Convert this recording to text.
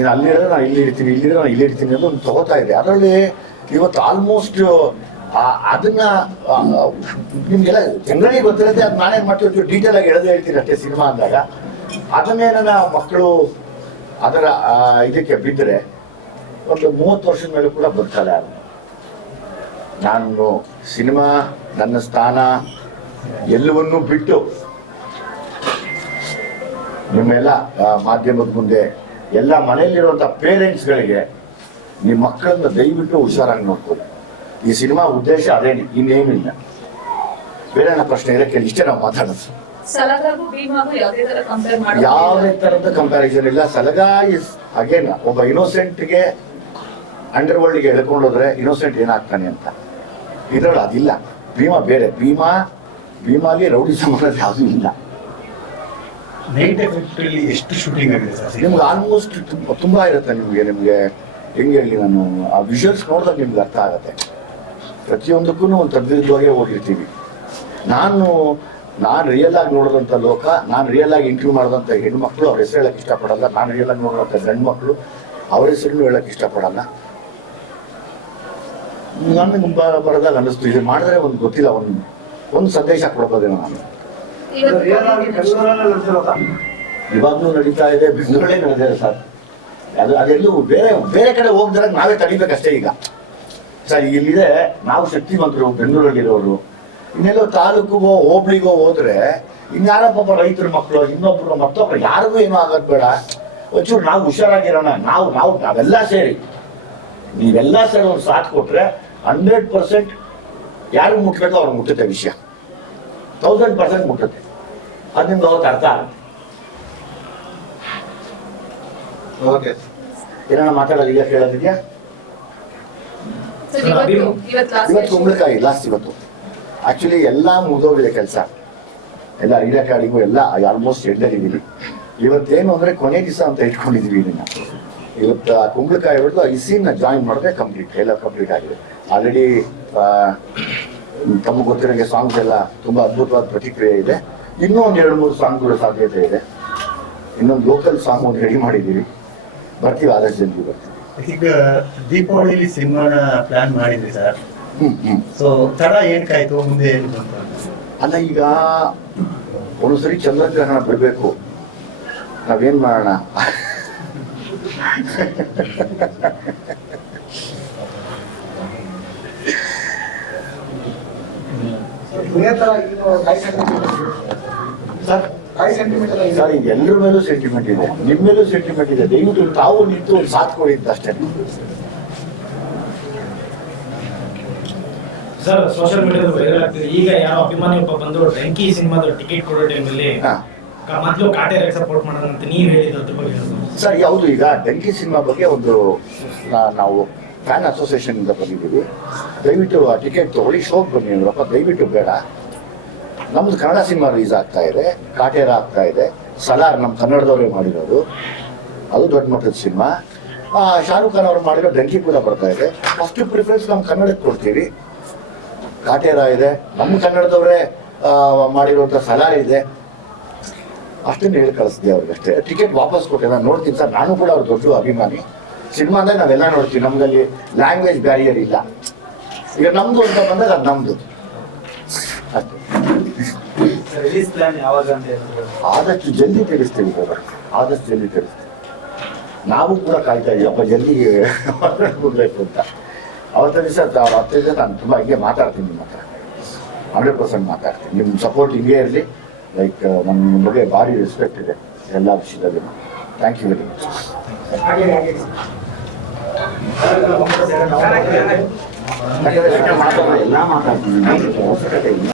ನೀನು ಅಲ್ಲಿರೋ ನಾನು ಇಲ್ಲಿ ಇರ್ತೀನಿ ಇಲ್ಲಿರೋ ನಾನು ಇಲ್ಲಿ ಇರ್ತೀನಿ ಅಂತ ಒಂದು ತಗೋತಾ ಇದೆ ಅದರಲ್ಲಿ ಇವತ್ತು ಆಲ್ಮೋಸ್ಟ್ ಅದನ್ನ ನಿಮ್ಗೆಲ್ಲ ಜನರಿಗೆ ಗೊತ್ತಿರುತ್ತೆ, ಅದು ನಾನೇನು ಮಾಡ್ತೀವಿ ಡೀಟೇಲ್ ಆಗಿ ಎಳೆದು ಹೇಳ್ತೀನಿ ಅಷ್ಟೇ ಸಿನಿಮಾ ಅಂದಾಗ. ಅದನ್ನೇ ನನ್ನ ಮಕ್ಕಳು ಅದರ ಇದಕ್ಕೆ ಬಿದ್ದರೆ ಒಂದು ಮೂವತ್ತು ವರ್ಷದ ಮೇಲೆ ಕೂಡ ಬರ್ತಾರೆ ಅದು ನಾನು ಸಿನಿಮಾ, ನನ್ನ ಸ್ಥಾನ ಎಲ್ಲವನ್ನೂ ಬಿಟ್ಟು ನಿಮ್ಮೆಲ್ಲ ಮಾಧ್ಯಮದ ಮುಂದೆ ಎಲ್ಲ ಮನೆಯಲ್ಲಿರುವಂಥ ಪೇರೆಂಟ್ಸ್ಗಳಿಗೆ ನಿಮ್ಮ ಮಕ್ಕಳನ್ನ ದಯವಿಟ್ಟು ಹುಷಾರಾಗಿ ನೋಡ್ಕೊಳ್ಳಿ. ಈ ಸಿನಿಮಾ ಉದ್ದೇಶ ಅದೇನು ಇನ್ನೇನಿಲ್ಲ ಬೇರೆ ಪ್ರಶ್ನೆ ಕೆಲ ಇಷ್ಟೇ ನಾವು ಮಾತಾಡೋದು. ಯಾವುದೇ ತರದ ಕಂಪ್ಯಾರಿಸನ್ ಇಲ್ಲ. ಸಲಗ ಇಸ್ ಅಗೇನ್ ಒಬ್ಬ ಇನ್ನೋಸೆಂಟ್ಗೆ ಅಂಡರ್ ವರ್ಲ್ಡ್ಗೆ ಎಳ್ಕೊಂಡೋದ್ರೆ ಇನ್ನೋಸೆಂಟ್ ಏನಾಗ್ತಾನೆ ಅಂತ. ಇದ್ರಲ್ಲಿ ಅದಿಲ್ಲ. ಭೀಮಾ ಬೇರೆ. ಭೀಮಾ ಭೀಮಾಗೆ ರೌಡಿ ಸಂಬಂಧ ಯಾವುದೂ ಇಲ್ಲ. ನೈಟ್ ಎಫೆಕ್ಟ್ ಅಲ್ಲಿ ಎಷ್ಟು ಶೂಟಿಂಗ್ ಆಗಿದೆ ಸರ್? ನಿಮ್ಗೆ ಆಲ್ಮೋಸ್ಟ್ ತುಂಬಾ ಇರುತ್ತೆ ನಿಮಗೆ ನಿಮಗೆ ಹೆಂಗೆ ಹೇಳಿ ನಾನು, ಆ ವಿಜುವಲ್ಸ್ ನೋಡಿದಾಗ ನಿಮ್ಗೆ ಅರ್ಥ ಆಗುತ್ತೆ. ಪ್ರತಿಯೊಂದಕ್ಕೂ ಒಂದು ತದ್ವಿರುದ್ಧವಾಗೇ ಹೋಗಿರ್ತೀವಿ. ನಾನು ನಾನು ರಿಯಲ್ ಆಗಿ ನೋಡಿದಂಥ ಲೋಕ, ನಾನು ರಿಯಲ್ ಆಗಿ ಇಂಟರ್ವ್ಯೂ ಮಾಡಿದಂಥ ಹೆಣ್ಮಕ್ಳು ಅವ್ರ ಹೆಸರು ಹೇಳಕ್ಕೆ ಇಷ್ಟಪಡಲ್ಲ, ನಾನು ರಿಯಲ್ ಆಗಿ ನೋಡಿದಂಥ ಗಂಡು ಮಕ್ಕಳು ಅವ್ರ ಹೆಸರನ್ನು ಹೇಳಕ್ಕೆ ಇಷ್ಟಪಡಲ್ಲ. ನನಗೆ ಬರದಾಗ ಅನ್ನಿಸ್ತು ಇದು ಮಾಡಿದ್ರೆ ಒಂದು ಗೊತ್ತಿಲ್ಲ, ಒಂದು ಒಂದು ಸಂದೇಶ ಕೊಡ್ಬೋದೇನೋ ನಾನು. ಇವಾಗಲೂ ನಡೀತಾ ಇದೆ ಬೆಂಗಳೂರೇ ನಡೆದಿದೆ ಸರ್. ಅದು ಅದೆಲ್ಲೂ ಬೇರೆ ಬೇರೆ ಕಡೆ ಹೋಗ್ದಾಗ ನಾವೇ ತಡಿಬೇಕಷ್ಟೇ ಈಗ. ಸರ್, ಇಲ್ಲಿದೆ ನಾವು ಶಕ್ತಿವಂತರು, ಬೆಂಗಳೂರಲ್ಲಿರೋರು. ಇನ್ನೆಲ್ಲೋ ತಾಲೂಕಿಗೋ, ಹೋಬ್ಳಿಗೋ ಹೋದ್ರೆ ಇನ್ಯಾರೊಬ್ಬ ರೈತರ ಮಕ್ಕಳು, ಇನ್ನೊಬ್ರು ಮತ್ತೊಬ್ರು ಯಾರಿಗೂ ಏನೂ ಆಗೋದು ಬೇಡ. ಒಂಚೂರು ನಾವು ಹುಷಾರಾಗಿರೋಣ, ನಾವು ನಾವು, ನಾವೆಲ್ಲ ಸೇರಿ. ನೀವೆಲ್ಲ ಸೇರಿ ಅವ್ರು ಸಾಥ್ ಕೊಟ್ರೆ ಹಂಡ್ರೆಡ್ ಪರ್ಸೆಂಟ್ ಯಾರು ಮುಟ್ಬೇಕು ಅವ್ರು ಮುಟ್ಟುತ್ತೆ ವಿಷಯ. ತೌಸಂಡ್ ಪರ್ಸೆಂಟ್ ಮುಟ್ಟುತ್ತೆ. ಅದು ನಿಮ್ಗೆ ಅವತ್ತು ಅರ್ಥ ಆಗುತ್ತೆ. ಓಕೆ. ಏನಾರ ಮಾತಾಡೋದು ಈಗ ಕೇಳೋದಿದ್ಯಾ ಇವತ್ತು ಇವತ್ತು ಲಾಸ್ಟ್ ಇವತ್ತು ಕುಂಬಳಕಾಯಿ ಲಾಸ್ಟ್ ಇವತ್ತು. ಆಕ್ಚುಲಿ ಎಲ್ಲ ಮುಗಿದೋಗಿದೆ ಕೆಲಸ. ಎಲ್ಲ ಐಡಿಯಾ ಕಾರ್ಡಿಗೂ ಎಲ್ಲ ಆಲ್ಮೋಸ್ಟ್ ಎಡ್ಡರಿದ್ದೀವಿ ಇವತ್ತೇನು ಅಂದ್ರೆ ಕೊನೆ ದಿವಸ ಅಂತ ಇಟ್ಕೊಂಡಿದೀವಿ ಇದನ್ನ. ಇವತ್ತು ಆ ಕುಂಬಳಕಾಯಿ ಹೊಡೆದು ಈ ಸೀನ್ ಜಾಯಿನ್ ಮಾಡಿದ್ರೆ ಕಂಪ್ಲೀಟ್ ಎಲ್ಲ ಕಂಪ್ಲೀಟ್ ಆಗಿದೆ. ಆಲ್ರೆಡಿ ತಮಗೆ ಗೊತ್ತಿರೋಂಗೆ ಸಾಂಗ್ಸ್ ಎಲ್ಲ ತುಂಬಾ ಅದ್ಭುತವಾದ ಪ್ರತಿಕ್ರಿಯೆ ಇದೆ. ಇನ್ನೂ ಒಂದು ಎರಡು ಮೂರು ಸಾಂಗ್ಗಳ ಸಾಧ್ಯತೆ ಇದೆ. ಇನ್ನೊಂದು ಲೋಕಲ್ ಸಾಂಗ್ ಒಂದು ರೆಡಿ ಮಾಡಿದ್ದೀವಿ. ಬರ್ತೀವಿ ಆದಷ್ಟು ಜನರಿಗೆ ಬರ್ತೀವಿ. ಈಗ ದೀಪಾವಳಿಲಿ ಸಿನಿಮಾನ ಪ್ಲಾನ್ ಮಾಡಿದ್ರಿ ಸರ್. ಸೊ ತಡ ಏನಕ್ಕಾಯ್ತು ಮುಂದೆ ಏನು ಅಲ್ಲ ಈಗ ಒಂದ್ಸರಿ ಚಂದ್ರಗ್ರಹಣ ಬಿಡಬೇಕು ನಾವೇನ್ ಮಾಡೋಣ? ಸರ್ ಸರ್ ಈಗ ಎಲ್ಲರ ಮೇಲೂ ಸೆಂಟಿಮೆಂಟ್ ಇದೆ. ನಿಮ್ಮ ಮೇಲೂ ಸೆಂಟಿಮೆಂಟ್ ಇದೆ. ದಯವಿಟ್ಟು ತಾವು ನಿಂತು ಒಂದು ಸಾಥ್ ಕೊಡಿ ಅಂತ ಅಷ್ಟೇ. ಸರ್ ಸೋಷಿಯಲ್ ಮೀಡಿಯಾದ ವೈರಲ್ ಆಗ್ತಿದೆ. ಈಗ ಯಾರೋ ಅಭಿಮಾನಿ ಒಬ್ಬ ಬಂದು ರಂಕಿ ಸಿನಿಮಾದ ಟಿಕೆಟ್ ಕೊಡೋ ಟೈಮಲ್ಲಿ. ಮೊದಲು ಕಾಟೇರಿಗೆ ಸಪೋರ್ಟ್ ಮಾಡೋದಂತ ನೀವು ಹೇಳಿದ್ದು ಅದ್ರ ಬಗ್ಗೆ ಹೇಳ್ಬೋದು. ಸರ್ ಯಾವುದು ಈಗ ಡೆಂಕಿ ಸಿನಿಮಾ ಬಗ್ಗೆ ಒಂದು ನಾವು ಫ್ಯಾನ್ ಅಸೋಸಿಯೇಷನ್ ಇಂದ ಬಂದಿದ್ದೀವಿ. ದಯವಿಟ್ಟು ಆ ಟಿಕೆಟ್ ತಗೊಳ್ಳಿ, ಶೋಕ್ ಬನ್ನಿ ಅಂದ್ರಪ್ಪ. ದಯವಿಟ್ಟು ಬೇಡ. ನಮ್ದು ಕನ್ನಡ ಸಿನಿಮಾ ರಿಲೀಸ್ ಆಗ್ತಾ ಇದೆ, ಕಾಟೇರ ಆಗ್ತಾ ಇದೆ. ಸಲಾರ್ ನಮ್ಮ ಕನ್ನಡದವರೇ ಮಾಡಿರೋದು. ಅದು ದೊಡ್ಡ ಮಟ್ಟದ ಸಿನಿಮಾ. ಶಾರುಖ್ ಖಾನ್ ಅವರು ಮಾಡಿರೋ ಡೆಂಕಿ ಕೂಡ ಬರ್ತಾ ಇದೆ. ಫಸ್ಟ್ ಪ್ರಿಫರೆನ್ಸ್ ನಮ್ಮ ಕನ್ನಡಕ್ಕೆ ಕೊಡ್ತೀವಿ. ಕಾಟೇರ ಇದೆ. ನಮ್ಮ ಕನ್ನಡದವರೇ ಮಾಡಿರುವಂತ ಸಲಾರ್ ಇದೆ. ಅಷ್ಟನ್ನು ಹೇಳಿ ಕಳಿಸ್ತೀವಿ ಅವ್ರಿಗೆ ಅಷ್ಟೇ ಟಿಕೆಟ್ ವಾಪಸ್ ಕೊಟ್ಟೆ, ನಾನು ನೋಡ್ತೀನಿ ಸರ್. ನಾನು ಕೂಡ ಅವ್ರ ದೊಡ್ಡ ಅಭಿಮಾನಿ. ಸಿನಿಮಾ ಅಂದ್ರೆ ನಾವೆಲ್ಲ ನೋಡ್ತೀವಿ. ನಮ್ಮಲ್ಲಿ ಲ್ಯಾಂಗ್ವೇಜ್ ಬ್ಯಾರಿಯರ್ ಇಲ್ಲ. ಈಗ ನಮ್ದು ಅಂತ ಬಂದಾಗ ಅದು ನಮ್ದು. ಅಷ್ಟೇ. ಆದಷ್ಟು ಜಲ್ದಿ ತಿಳಿಸ್ತೀವಿ ಸರ್ ಆದಷ್ಟು ಜಲ್ದಿ ತಿಳಿಸ್ತೀವಿ. ನಾವು ಕೂಡ ಕಾಯ್ತಾ ಇದೀವಿ. ಅಪ್ಪ ಜಲ್ದಿ ಬಿಡ್ಬೇಕು ಅಂತ. ಅವತ್ತ ದಿವಸ ಹತ್ತು ದಿವಸ ನಾನು ತುಂಬ ಹಿಂಗೆ ಮಾತಾಡ್ತೀನಿ ನಿಮ್ಮ ಹತ್ರ. ಹಂಡ್ರೆಡ್ ಪರ್ಸೆಂಟ್ ಮಾತಾಡ್ತೀನಿ. ನಿಮ್ಮ ಸಪೋರ್ಟ್ ಹಿಂಗೆ ಇರಲಿ. ಲೈಕ್ ನನ್ನ ನಿಮ್ಮ ಬಗ್ಗೆ ಭಾರಿ ರೆಸ್ಪೆಕ್ಟ್ ಇದೆ ಎಲ್ಲ ವಿಷಯದಲ್ಲಿ. ಥ್ಯಾಂಕ್ ಯು ವೆರಿ ಮಚ್ ಯಾಕಂದ್ರೆ ಮಾತಾಡೋದು ಎಲ್ಲ ಮಾತಾಡ್ತೀನಿ